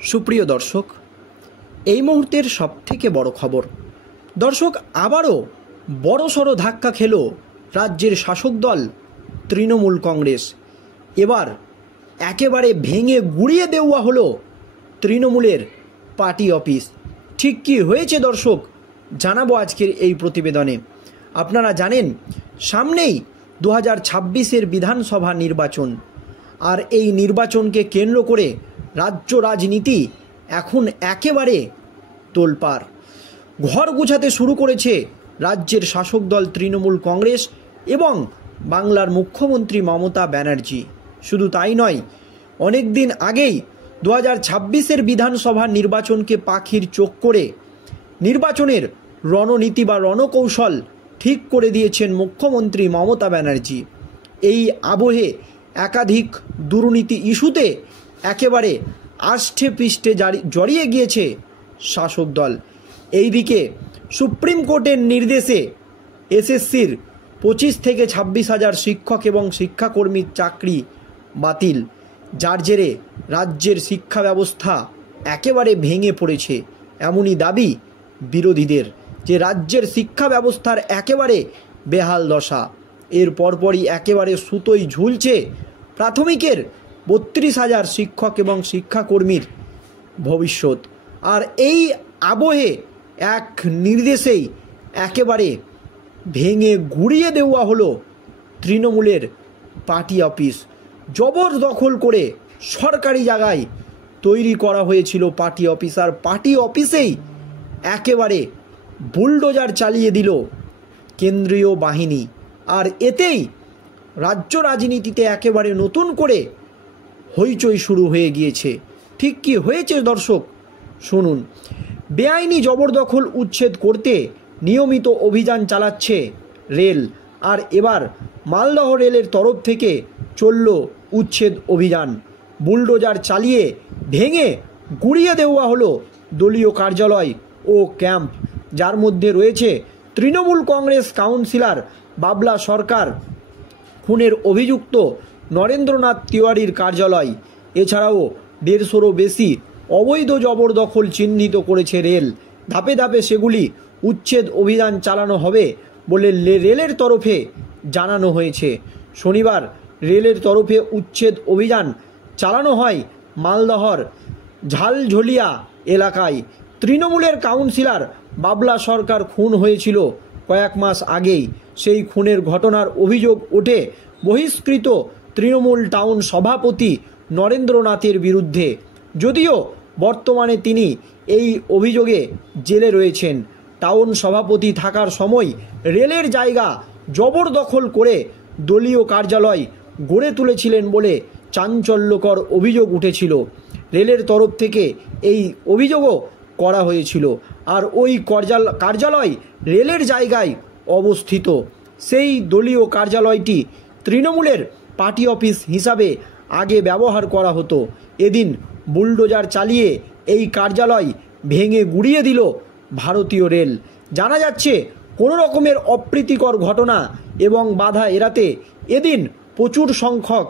সুপ্রিয় দর্শক, এই মুহূর্তের সবথেকে বড় খবর। দর্শক, আবারও বড়সড় ধাক্কা খেল রাজ্যের শাসক দল তৃণমূল কংগ্রেস। এবার একেবারে ভেঙে গুড়িয়ে দেওয়া হলো তৃণমূলের পার্টি অফিস। ঠিক কী হয়েছে দর্শক, জানাবো আজকের এই প্রতিবেদনে। আপনারা জানেন, সামনেই 2026-এর বিধানসভা নির্বাচন, আর এই নির্বাচনকে কেন্দ্র করে রাজ্য রাজনীতি এখন একেবারে তোলপাড়। ঘর গুছাতে শুরু করেছে রাজ্যের শাসক দল তৃণমূল কংগ্রেস এবং বাংলার মুখ্যমন্ত্রী মমতা ব্যানার্জি। শুধু তাই নয়, অনেক দিন আগেই 2026-এর বিধানসভা নির্বাচনকে পাখির চোখ করে নির্বাচনের রণনীতি বা রণকৌশল ঠিক করে দিয়েছেন মুখ্যমন্ত্রী মমতা ব্যানার্জি। এই আবহে একাধিক দুর্নীতি ইস্যুতে একেবারে আষ্টে পৃষ্ঠে জড়িয়ে গিয়েছে শাসক দল। এইদিকে সুপ্রিম কোর্টের নির্দেশে এসএসসির 25 থেকে 26 হাজার শিক্ষক এবং শিক্ষাকর্মীর চাকরি বাতিল, যার জেরে রাজ্যের শিক্ষা ব্যবস্থা একেবারে ভেঙে পড়েছে। এমনই দাবি বিরোধীদের যে রাজ্যের শিক্ষা ব্যবস্থার একেবারে বেহাল দশা। এর পরপরই একেবারে সুতোই ঝুলছে প্রাথমিকের 32 হাজার শিক্ষক এবং শিক্ষাকর্মীর ভবিষ্যৎ। আর এই আবহে এক নির্দেশেই একেবারে ভেঙে গুড়িয়ে দেওয়া হলো তৃণমূলের পার্টি অফিস। জবরদখল করে সরকারি জায়গায় তৈরি করা হয়েছিল পার্টি অফিস, আর পার্টি অফিসেই একেবারে বুলডোজার চালিয়ে দিল কেন্দ্রীয় বাহিনী। আর এতেই রাজ্য রাজনীতিতে একেবারে নতুন করে হইচই শুরু হয়ে গিয়েছে। ঠিক কী হয়েছে দর্শক, শুনুন। বেআইনি জবরদখল উচ্ছেদ করতে নিয়মিত অভিযান চালাচ্ছে রেল, আর এবার মালদহ রেলের তরফ থেকে চলল উচ্ছেদ অভিযান। বুলডোজার চালিয়ে ভেঙে গুড়িয়ে দেওয়া হলো দলীয় কার্যালয় ও ক্যাম্প, যার মধ্যে রয়েছে তৃণমূল কংগ্রেস কাউন্সিলর বাবলা সরকার খুনের অভিযুক্ত নরেন্দ্রনাথ তিওয়ারির কার্যালয়। এছাড়াও 150-রও বেশি অবৈধ জবরদখল চিহ্নিত করেছে রেল। ধাপে ধাপে সেগুলি উচ্ছেদ অভিযান চালানো হবে বলে রেলের তরফে জানানো হয়েছে। শনিবার রেলের তরফে উচ্ছেদ অভিযান চালানো হয় মালদহর ঝালঝলিয়া এলাকায়। তৃণমূলের কাউন্সিলর বাবলা সরকার খুন হয়েছিল কয়েক মাস আগেই। সেই খুনের ঘটনার অভিযোগ ওঠে বহিষ্কৃত তৃণমূল টাউন সভাপতি নরেন্দ্রনাথের বিরুদ্ধে। যদিও বর্তমানে তিনি এই অভিযোগে জেলে রয়েছেন। টাউন সভাপতি থাকার সময় রেলের জায়গা জবরদখল করে দলীয় কার্যালয় গড়ে তুলেছিলেন বলে চাঞ্চল্যকর অভিযোগ উঠেছিল। রেলের তরফ থেকে এই অভিযোগও করা হয়েছিল। আর ওই কার্যালয় রেলের জায়গায় অবস্থিত। সেই দলীয় কার্যালয়টি তৃণমূলের পার্টি অফিস হিসাবে আগে ব্যবহার করা হতো। এদিন বুলডোজার চালিয়ে এই কার্যালয় ভেঙে গুড়িয়ে দিল ভারতীয় রেল। জানা যাচ্ছে, কোনো রকমের অপ্রীতিকর ঘটনা এবং বাধা এড়াতে এদিন প্রচুর সংখ্যক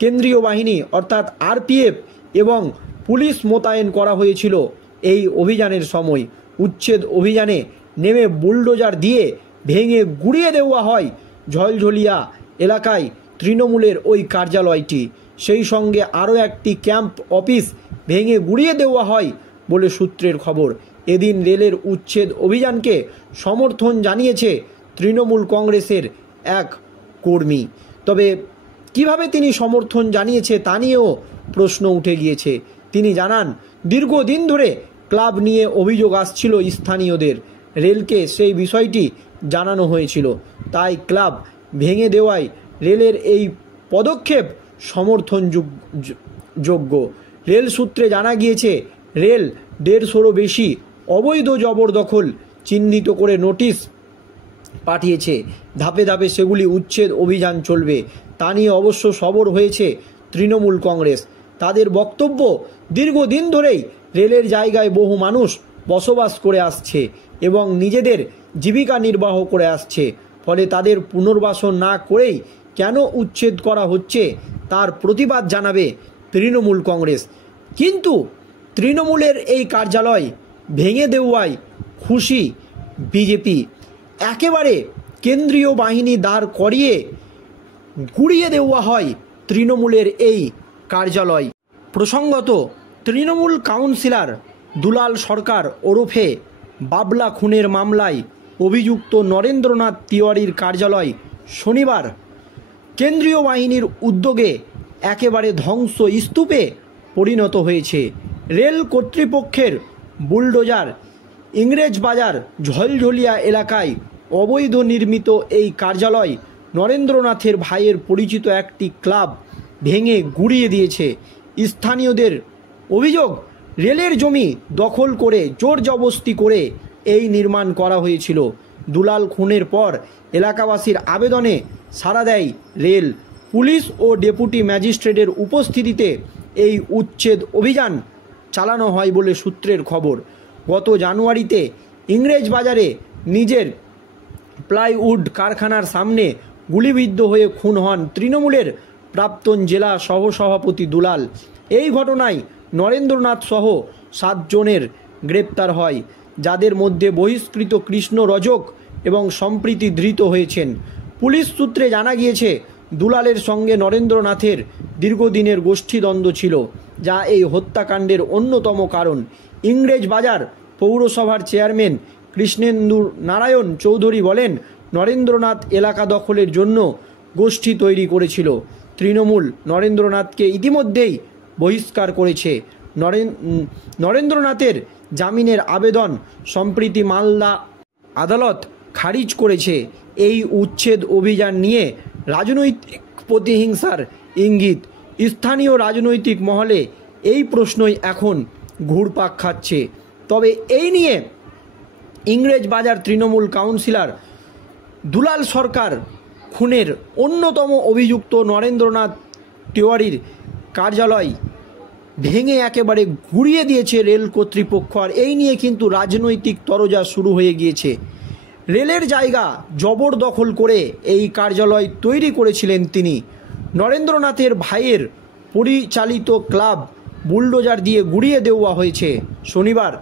কেন্দ্রীয় বাহিনী অর্থাৎ আরপিএফ এবং পুলিশ মোতায়েন করা হয়েছিল এই অভিযানের সময়। উচ্ছেদ অভিযানে নেমে বুলডোজার দিয়ে ভেঙে গুড়িয়ে দেওয়া হয় ঝলঝলিয়া এলাকায় তৃণমূলের ওই কার্যালয়টি। সেই সঙ্গে আরও একটি ক্যাম্প অফিস ভেঙে গুড়িয়ে দেওয়া হয় বলে সূত্রের খবর। এদিন রেলের উচ্ছেদ অভিযানকে সমর্থন জানিয়েছে তৃণমূল কংগ্রেসের এক কর্মী। তবে কিভাবে তিনি সমর্থন জানিয়েছে তা নিয়েও প্রশ্ন উঠে গিয়েছে। তিনি জানান, দীর্ঘদিন ধরে ক্লাব নিয়ে অভিযোগ আসছিল স্থানীয়দের। রেলকে সেই বিষয়টি জানানো হয়েছিল, তাই ক্লাব ভেঙে দেওয়ায় রেলের এই পদক্ষেপ সমর্থনযোগ্য। রেল সূত্রে জানা গিয়েছে, রেল 150-রও বেশি অবৈধ জবরদখল চিহ্নিত করে নোটিশ পাঠিয়েছে। ধাপে ধাপে সেগুলি উচ্ছেদ অভিযান চলবে। তা নিয়ে অবশ্য সরব হয়েছে তৃণমূল কংগ্রেস। তাদের বক্তব্য, দীর্ঘদিন ধরেই রেলের জায়গায় বহু মানুষ বসবাস করে আসছে এবং নিজেদের জীবিকা নির্বাহ করে আসছে। ফলে তাদের পুনর্বাসন না করেই কেন উচ্ছেদ করা হচ্ছে তার প্রতিবাদ জানাবে তৃণমূল কংগ্রেস। কিন্তু তৃণমূলের এই কার্যালয় ভেঙে দেওয়ায় খুশি বিজেপি। একেবারে কেন্দ্রীয় বাহিনী দাঁড় করিয়ে গুড়িয়ে দেওয়া হয় তৃণমূলের এই কার্যালয়। প্রসঙ্গত, তৃণমূল কাউন্সিলর দুলাল সরকার ওরফে বাবলা খুনের মামলায় অভিযুক্ত নরেন্দ্রনাথ তিওয়ারির কার্যালয় শনিবার কেন্দ্রীয় বাহিনীর উদ্যোগে একেবারে ধ্বংস স্তূপে পরিণত হয়েছে। রেল কর্তৃপক্ষের বুলডোজার ইংরেজবাজার ঝলঝলিয়া এলাকায় অবৈধ নির্মিত এই কার্যালয় নরেন্দ্রনাথের ভাইয়ের পরিচিত একটি ক্লাব ভেঙে গুড়িয়ে দিয়েছে। স্থানীয়দের অভিযোগ, রেলের জমি দখল করে জোর জবরদস্তি করে এই নির্মাণ করা হয়েছিল। দুলাল খুনের পর এলাকাবাসীর আবেদনে সাড়া দেয় রেল। পুলিশ ও ডেপুটি ম্যাজিস্ট্রেটের উপস্থিতিতে এই উচ্ছেদ অভিযান চালানো হয় বলে সূত্রের খবর। গত জানুয়ারিতে ইংরেজবাজারে নিজের প্লাইউড কারখানার সামনে গুলিবিদ্ধ হয়ে খুন হন তৃণমূলের প্রাক্তন জেলা সহসভাপতি দুলাল। এই ঘটনায় নরেন্দ্রনাথ সহ 7 জনের গ্রেপ্তার হয়, যাদের মধ্যে বহিষ্কৃত কৃষ্ণ রজক এবং সম্প্রীতি ধৃত হয়েছেন। পুলিশ সূত্রে জানা গিয়েছে, দুলালের সঙ্গে নরেন্দ্রনাথের দীর্ঘদিনের গোষ্ঠীদ্বন্দ্ব ছিল, যা এই হত্যাকাণ্ডের অন্যতম কারণ। ইংরেজবাজার পৌরসভার চেয়ারম্যান কৃষ্ণেন্দু নারায়ণ চৌধুরী বলেন, নরেন্দ্রনাথ এলাকা দখলের জন্য গোষ্ঠী তৈরি করেছিল। তৃণমূল নরেন্দ্রনাথকে ইতিমধ্যেই বহিষ্কার করেছে। নরেন্দ্রনাথের জামিনের আবেদন সম্প্রতি মালদা আদালত খারিজ করেছে। এই উচ্ছেদ অভিযান নিয়ে রাজনৈতিক প্রতিহিংসার ইঙ্গিত। স্থানীয় রাজনৈতিক মহলে এই প্রশ্নই এখন ঘুরপাক খাচ্ছে। তবে এই নিয়ে ইংরেজবাজার তৃণমূল কাউন্সিলর দুলাল সরকার খুনের অন্যতম অভিযুক্ত নরেন্দ্রনাথ তিওয়ারির কার্যালয় ভেঙে একেবারে গুড়িয়ে দিয়েছে রেল কর্তৃপক্ষ। আর এই নিয়ে কিন্তু রাজনৈতিক তরজা শুরু হয়ে গিয়েছে। রেলের জায়গা জবরদখল করে এই কার্যালয় তৈরি করেছিলেন তিনি। নরেন্দ্রনাথের ভাইয়ের পরিচালিত ক্লাব বুলডোজার দিয়ে গুড়িয়ে দেওয়া হয়েছে। শনিবার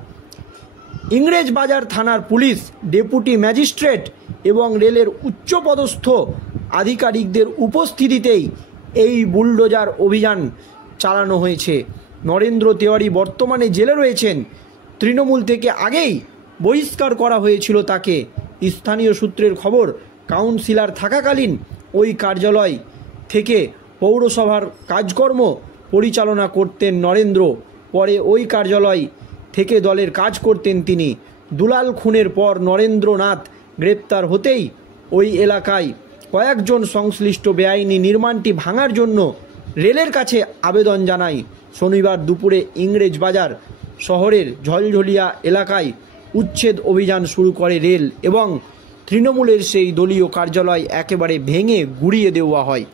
ইংরেজবাজার থানার পুলিশ, ডেপুটি ম্যাজিস্ট্রেট এবং রেলের উচ্চপদস্থ আধিকারিকদের উপস্থিতিতেই এই বুলডোজার অভিযান চালানো হয়েছে। নরেন্দ্র তিওয়ারি বর্তমানে জেলে রয়েছেন। তৃণমূল থেকে আগেই বহিষ্কার করা হয়েছিল তাকে। স্থানীয় সূত্রের খবর, কাউন্সিলর থাকাকালীন ওই কার্যালয় থেকে পৌরসভার কাজকর্ম পরিচালনা করতেন নরেন্দ্র। পরে ওই কার্যালয় থেকে দলের কাজ করতেন তিনি। দুলাল খুনের পর নরেন্দ্রনাথ গ্রেপ্তার হতেই ওই এলাকায় কয়েকজন সংশ্লিষ্ট বেআইনি নির্মাণটি ভাঙার জন্য রেলের কাছে আবেদন জানায়। শনিবার দুপুরে ইংরেজবাজার শহরের ঝলঝলিয়া এলাকায় উচ্ছেদ অভিযান শুরু করে রেল এবং তৃণমূলের সেই দলীয় কার্যালয় একেবারে ভেঙে গুড়িয়ে দেওয়া হয়।